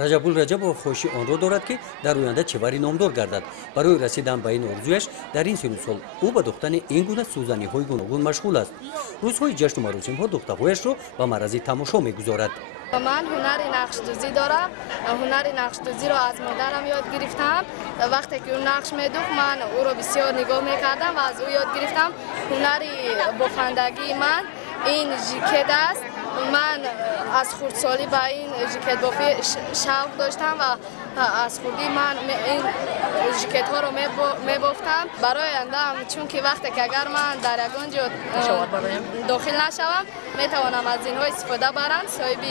раҷабул раҷабов хоши онро дорад ки дар оянда чевари номдор гардад. барои расидан ба ин орзуяш дар ин сину сол ӯ ба дохтани ин гуна сӯзаниҳои гуногун машғул аст. рӯзҳои ҷашну маросимҳо духтаҳояшро ба маърази тамошо мегузорад. من هنر نقش‌دوزی دارم. هنر نقش‌دوزی رو از مادرم یاد گرفتم. وقتی که اون نقش می‌دوخت من او رو بسیار نگاه می‌کردم و از او یاد گرفتم. هنر بافندگی من این ژاکت است. من از خردسالی به این ژاکت بافی شوق داشتم و از خردی من این ژاکت ها رو می‌بافتم برای آینده، چون که وقتی که اگر من در یگان جا داخل نشوم میتوانم از اینها استفاده برم صاحب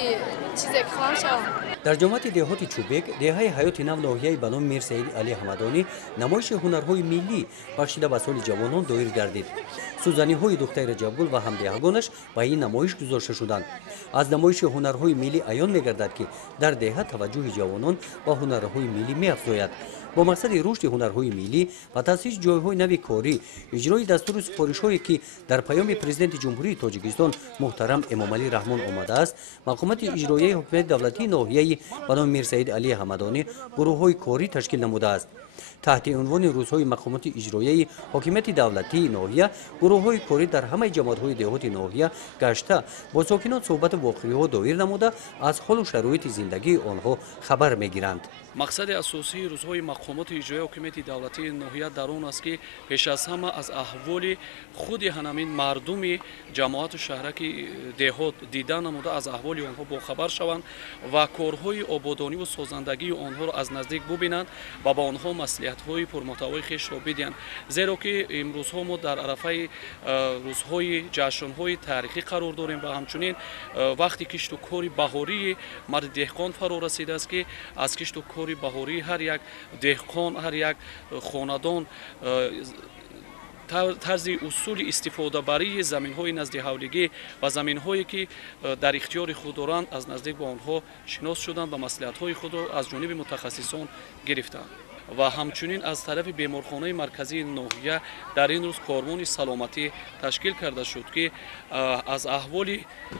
چیزی که خواهم شوم. дар ҷомаати деҳоти чӯбек деҳаи ҳаёти нав ноҳияи ба номи мирсаид али ҳамадонӣ намоиши ҳунарҳои миллӣ бахшида ба соли ҷавонон доир гардид. сӯзаниҳои духтаи раҷабгул ва ҳамдеҳагонаш ба ин намоиш гузошта шуданд. аз намоиши ҳунарҳои миллӣ аён мегардад ки дар деҳа таваҷҷӯҳи ҷавонон ба ҳунарҳои миллӣ меафзояд. бо мақсади рушди ҳунарҳои миллӣ ва таъсиси ҷойҳои нави корӣ, иҷрои дастури супоришҳое ки дар паёми президенти ҷумҳурии тоҷикистон муҳтарам эмомалӣ раҳмон омадааст, мақомоти иҷроияи ҳокимияти давлатии ноҳияи ба номи мирсаид алии ҳамадонӣ гурӯҳҳои корӣ ташкил намудааст. таҳти унвони рӯзҳои мақомоти иҷроияи ҳокимияти давлатии ноҳия гурӯҳҳои корӣ дар ҳамаи ҷамоатҳои деҳоти ноҳия гашта бо сокинон суҳбату воқеаҳо доир намуда аз ҳолу шароити зиндагии онҳо хабар мегиранд. мақсади асосии рӯзҳои мақомоти иҷроияи ҳокимияти давлатии ноҳия дар он аст ки пеш аз ҳама аз аҳволи худи ҳанамин мардуми ҷамоату шаҳраки деҳот дида намуда аз аҳволи онҳо бохабар шаванд ва корҳои ободониву созандагии онҳоро аз наздик бубинанд ва ба онҳо маслиҳатҳои пурмуҳтавои хешро бидиҳанд. зеро ки имрӯзҳо мо дар арафаи рӯзҳои ҷашнҳои таърихӣ қарор дорем ва ҳамчунин вақти кишту кори баҳории марди деҳқон фаро расидааст ки аз кишту кори баҳории ҳар як деҳқон, ҳар як хонадон тарзи усули истифодабарии заминҳои назди ҳавлигӣ ва заминҳое ки дар ихтиёри худ доранд аз наздик ба онҳо шинос шуданд ва маслиҳатҳои худро аз ҷониби мутахассисон гирифтанд. ва ҳамчунин аз тарафи беморхонаи марказии ноҳия дар ин рӯз кормони саломатӣ ташкил карда шуд ки аз аҳволи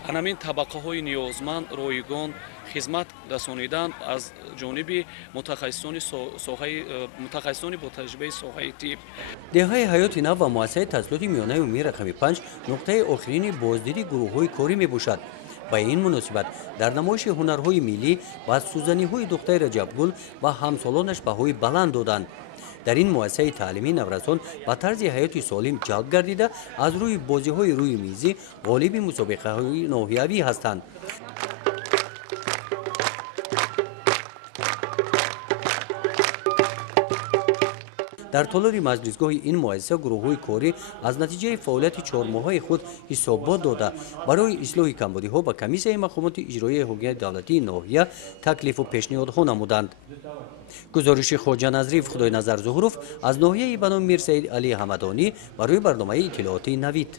ҳанамин табақаҳои ниёзманд ройгон хизмат расонидан аз ҷониби мутахассисони бо таҷрибаи соҳаи тиб. деҳаи ҳаёти нав ва муассисаи таҳсилоти миёнаи умумии рақами 5 нуқтаи охирини боздиди гурӯҳҳои корӣ мебошад. ба ин муносибат дар намоиши ҳунарҳои миллӣ ва сӯзаниҳои духтаи раҷабгул ва ҳамсолонаш баҳои баланд доданд. дар ин муассисаи таълимии наврасон ба тарзи ҳаёти солим ҷалб гардида аз рӯи бозиҳои рӯи мизӣ ғолиби мусобиқаҳои ноҳиявӣ ҳастанд. дар толори маҷлисгоҳи ин муассиса гурӯҳҳои корӣ аз натиҷаи фаъолияти 4 моҳаи худ ҳисобот дода барои ислоҳи камбудиҳо ба комиссияи мақомоти иҷроияи ҳокимияти давлатии ноҳия таклифу пешниҳодҳо намуданд. гузориши хоҷа назрив худойназар зуҳуров аз ноҳияи ба номи мирсаид алии ҳамадонӣ барои барномаи иттилооти навид.